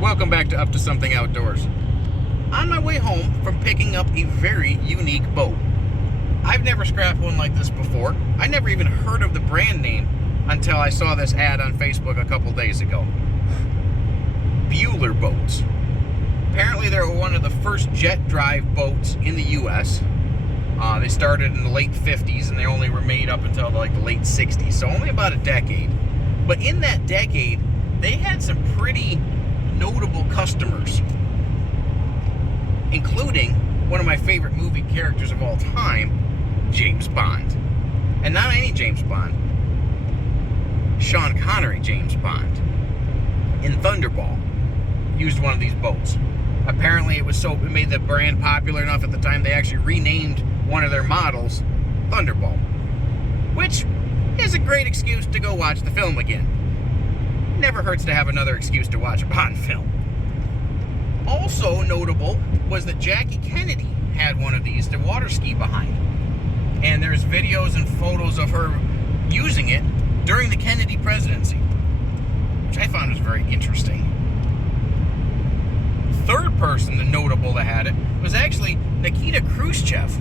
Welcome back to Up to Something Outdoors. On my way home from picking up a very unique boat. I've never scrapped one like this before. I never even heard of the brand name until I saw this ad on Facebook a couple days ago. Bueller boats. Apparently they were one of the first jet drive boats in the US. They started in the late 50s and they only were made up until the late 60s, so only about a decade. But in that decade, they had some pretty notable customers, including one of my favorite movie characters of all time, James Bond. And not any James Bond, Sean Connery James Bond in Thunderball used one of these boats. Apparently it made the brand popular enough at the time they actually renamed one of their models Thunderball, which is a great excuse to go watch the film again. Never hurts to have another excuse to watch a Bond film. Also notable was that Jackie Kennedy had one of these to water ski behind. And there's videos and photos of her using it during the Kennedy presidency, which I found was very interesting. Third person, the notable that had it, was actually Nikita Khrushchev,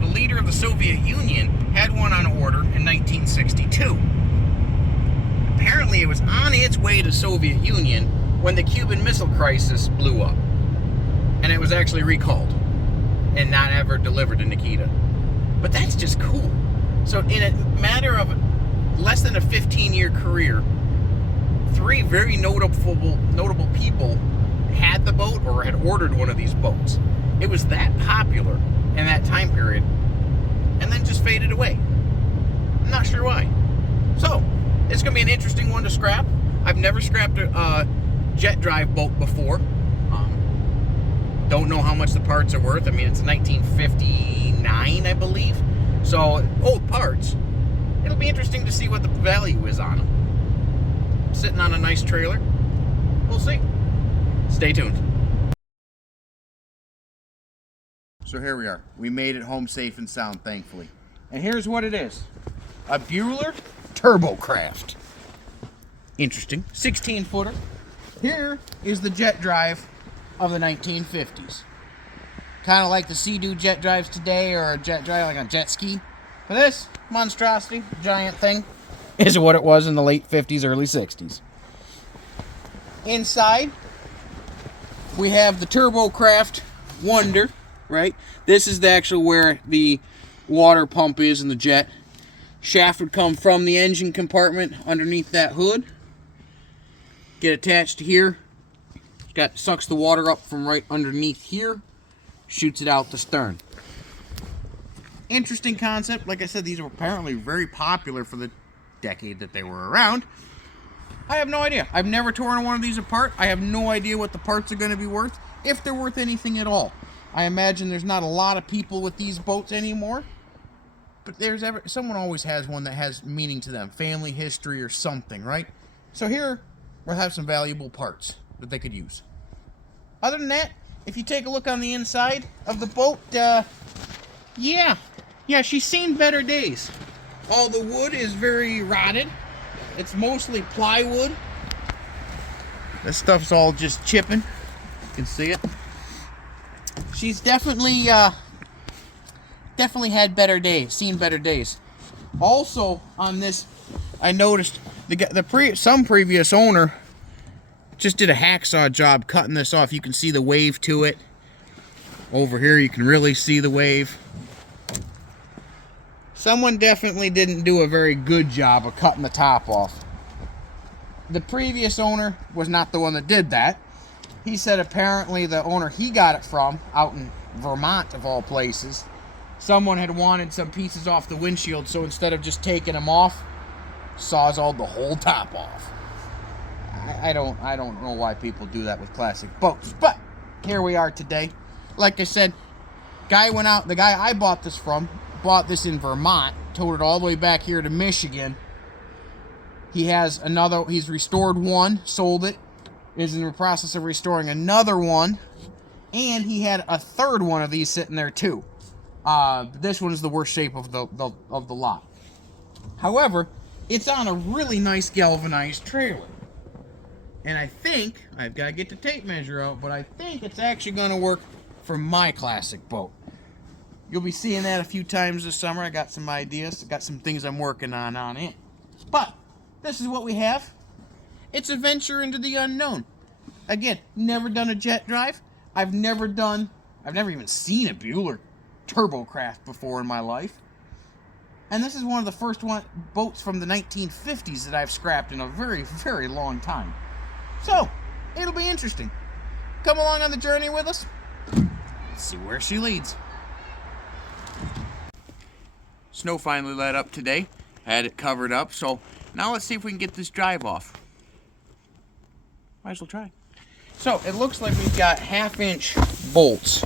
the leader of the Soviet Union, had one on order in 1962. Apparently it was on its way to Soviet Union when the Cuban Missile Crisis blew up. And it was actually recalled and not ever delivered to Nikita. But that's just cool. So in a matter of less than a 15-year career, three very notable people had the boat or had ordered one of these boats. It was that popular in that time period and then just faded away. I'm not sure why. So, it's going to be an interesting one to scrap. I've never scrapped a jet drive boat before. Don't know how much the parts are worth. I mean, it's 1959, I believe. So, old parts. It'll be interesting to see what the value is on them. Sitting on a nice trailer. We'll see. Stay tuned. So here we are. We made it home safe and sound, thankfully. And here's what it is. A Bueller Turbocraft. Interesting. 16-footer. Here is the jet drive of the 1950s. Kind of like the Sea-Doo jet drives today, or a jet drive like a jet ski. But this monstrosity, giant thing, is what it was in the late 50s, early 60s. Inside, we have the Turbocraft Wonder, right? This is the actual where the water pump is in the jet. Shaft would come from the engine compartment underneath that hood. Get attached to here. Sucks the water up from right underneath here. Shoots it out the stern. Interesting concept. Like I said, these were apparently very popular for the decade that they were around. I have no idea. I've never torn one of these apart. I have no idea what the parts are going to be worth, if they're worth anything at all. I imagine there's not a lot of people with these boats anymore, but someone always has one that has meaning to them, family history or something, right? So here we'll have some valuable parts that they could use. Other than that, if you take a look on the inside of the boat, yeah, she's seen better days. All the wood is very rotted. It's mostly plywood. This stuff's all just chipping. You can see it. She's definitely had better days, seen better days. Also, on this, I noticed some previous owner just did a hacksaw job cutting this off. You can see the wave to it. Over here, you can really see the wave. Someone definitely didn't do a very good job of cutting the top off. The previous owner was not the one that did that. He said apparently the owner he got it from, out in Vermont of all places, someone had wanted some pieces off the windshield, so instead of just taking them off, sawzalled the whole top off. I don't know why people do that with classic boats, but here we are today. Like I said, the guy I bought this from, bought this in Vermont, towed it all the way back here to Michigan. He's restored one, sold it, is in the process of restoring another one, and he had a third one of these sitting there too. This one is the worst shape of the lot. However, it's on a really nice galvanized trailer. And I think, I've got to get the tape measure out, but I think it's actually going to work for my classic boat. You'll be seeing that a few times this summer. I got some ideas. I got some things I'm working on it. But this is what we have. It's a venture into the unknown. Again, never done a jet drive. I've never even seen a Bueller Turbocraft before in my life. And this is one of the first boats from the 1950s that I've scrapped in a very, very long time. So, it'll be interesting. Come along on the journey with us. Let's see where she leads. Snow finally let up today. Had it covered up, so now let's see if we can get this drive off. Might as well try. So, it looks like we've got 1/2-inch bolts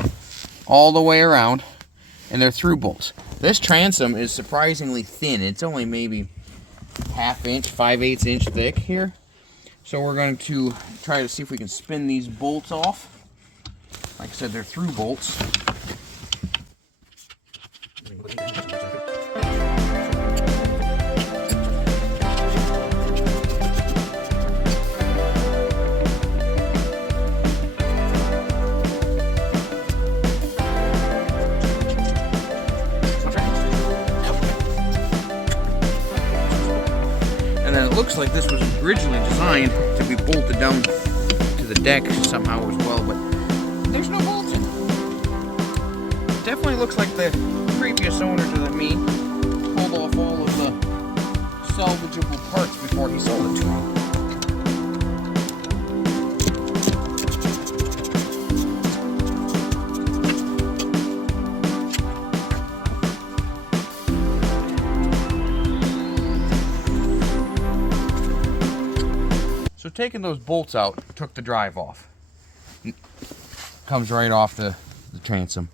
all the way around, and they're through bolts. This transom is surprisingly thin. It's only maybe 1/2 inch, 5/8 inch thick here. So we're going to try to see if we can spin these bolts off. Like I said, they're through bolts. And then it looks like this was originally designed to be bolted down to the deck somehow as well, but there's no bolts in it. Definitely looks like the previous owners of me pulled off all of the salvageable parts before he sold it to me. So taking those bolts out took the drive off. Comes right off the transom.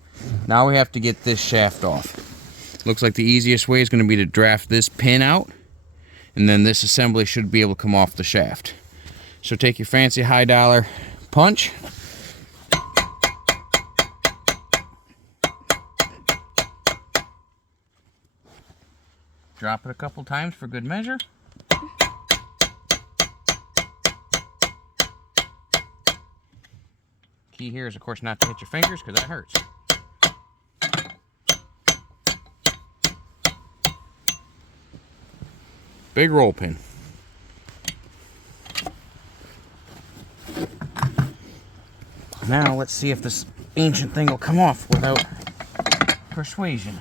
Now we have to get this shaft off. Looks like the easiest way is going to be to draft this pin out, and then this assembly should be able to come off the shaft. So take your fancy high dollar punch. Drop it a couple times for good measure. Key here is, of course, not to hit your fingers because that hurts. Big roll pin. Now let's see if this ancient thing will come off without persuasion.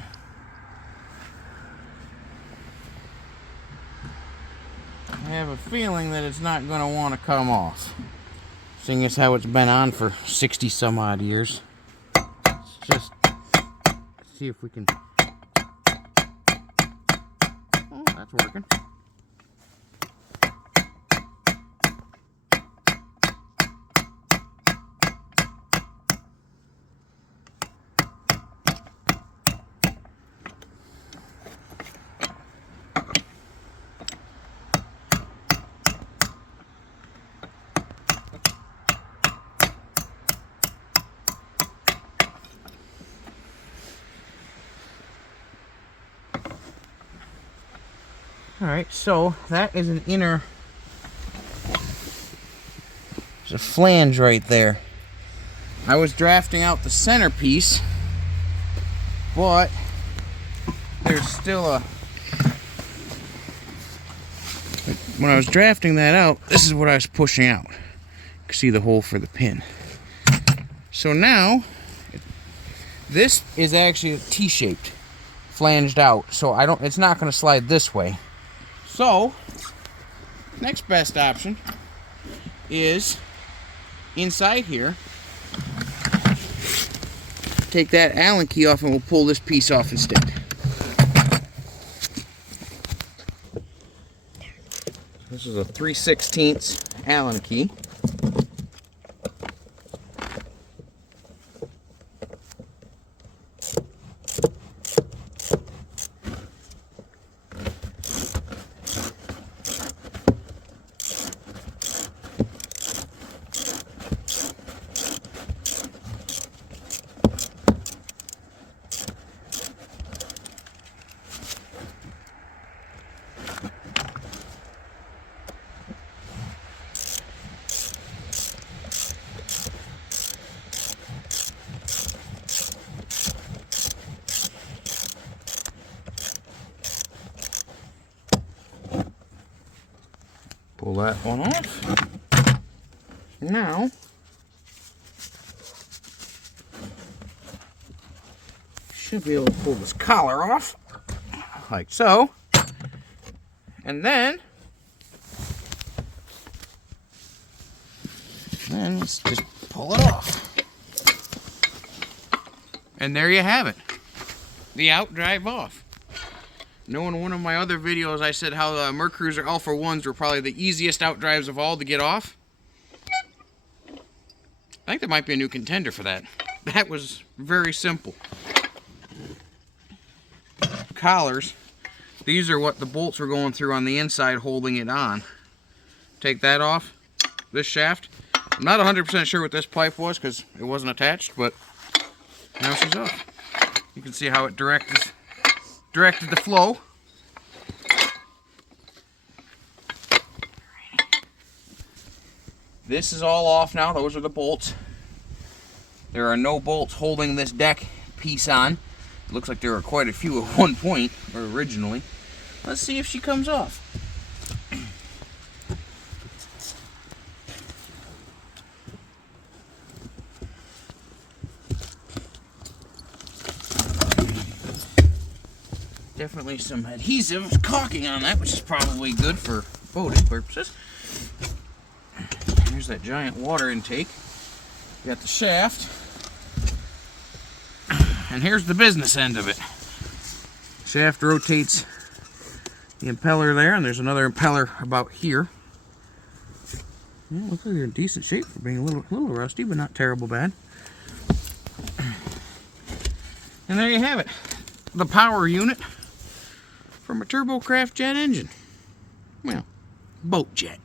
I have a feeling that it's not going to want to come off. Seeing as how it's been on for 60 some odd years. Let's just see if we can... Oh, that's working. Alright, so that is an inner... There's a flange right there. I was drafting out the centerpiece, but there's still a... When I was drafting that out, this is what I was pushing out. You can see the hole for the pin. So now, this is actually T-shaped, flanged out, so it's not going to slide this way. So, next best option is inside here. Take that Allen key off and we'll pull this piece off instead. This is a 3/16 Allen key. Pull that one off. Now, should be able to pull this collar off, like so. And then let's just pull it off. And there you have it. The outdrive off. Know in one of my other videos I said how the Mercruiser Alpha 1s were probably the easiest outdrives of all to get off. I think there might be a new contender for that. That was very simple. Collars. These are what the bolts were going through on the inside holding it on. Take that off. This shaft. I'm not 100% sure what this pipe was because it wasn't attached, but now she's off. You can see how it directed the flow. This is all off now. Those are the bolts. There are no bolts holding this deck piece on. It looks like there were quite a few at one point, or originally. Let's see if she comes off. Definitely some adhesive caulking on that, which is probably good for boating purposes. Here's that giant water intake. You got the shaft. And here's the business end of it. Shaft rotates the impeller there, and there's another impeller about here. Yeah, looks like they're in decent shape for being a little rusty, but not terrible bad. And there you have it. The power unit from a Turbocraft jet engine. Well, boat jet.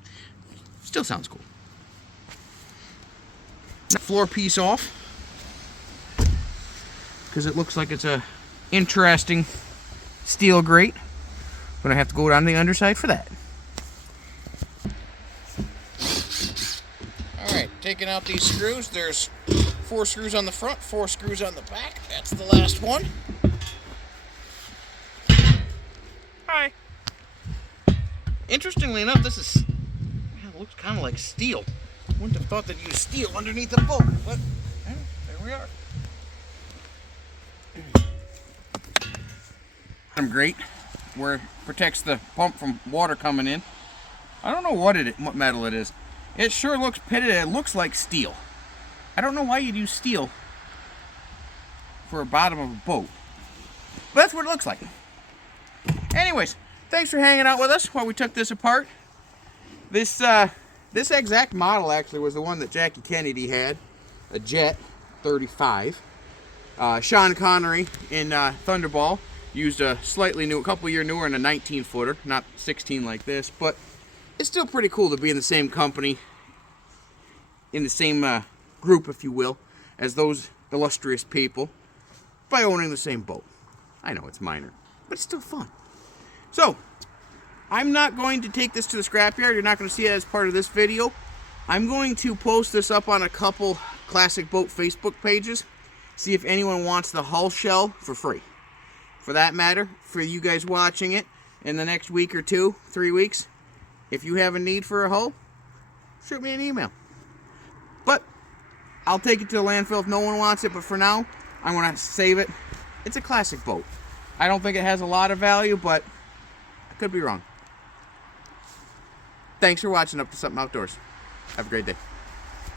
Still sounds cool. Floor piece off, because it looks like it's a interesting steel grate. I'm gonna have to go down the underside for that. Alright, taking out these screws. There's 4 screws on the front, 4 screws on the back. That's the last one. Hi. Interestingly enough, this is, it looks kind of like steel. Wouldn't have thought that you use steel underneath the boat, but there we are. Bottom grate, where it protects the pump from water coming in. I don't know what metal it is. It sure looks pitted. It looks like steel. I don't know why you'd use steel for a bottom of a boat, but that's what it looks like. Anyways, thanks for hanging out with us while we took this apart. This exact model actually was the one that Jackie Kennedy had, a Jet 35. Sean Connery in Thunderball used a slightly new, a couple year newer, and a 19-footer, not 16 like this, but it's still pretty cool to be in the same company, in the same group, if you will, as those illustrious people by owning the same boat. I know it's minor, but it's still fun. So, I'm not going to take this to the scrapyard. You're not going to see it as part of this video. I'm going to post this up on a couple Classic Boat Facebook pages. See if anyone wants the hull shell for free. For that matter, for you guys watching it in the next week or 2, 3 weeks, if you have a need for a hull, shoot me an email. But I'll take it to the landfill if no one wants it. But for now, I'm going to save it. It's a classic boat. I don't think it has a lot of value, but I could be wrong. Thanks for watching Up to Something Outdoors. Have a great day.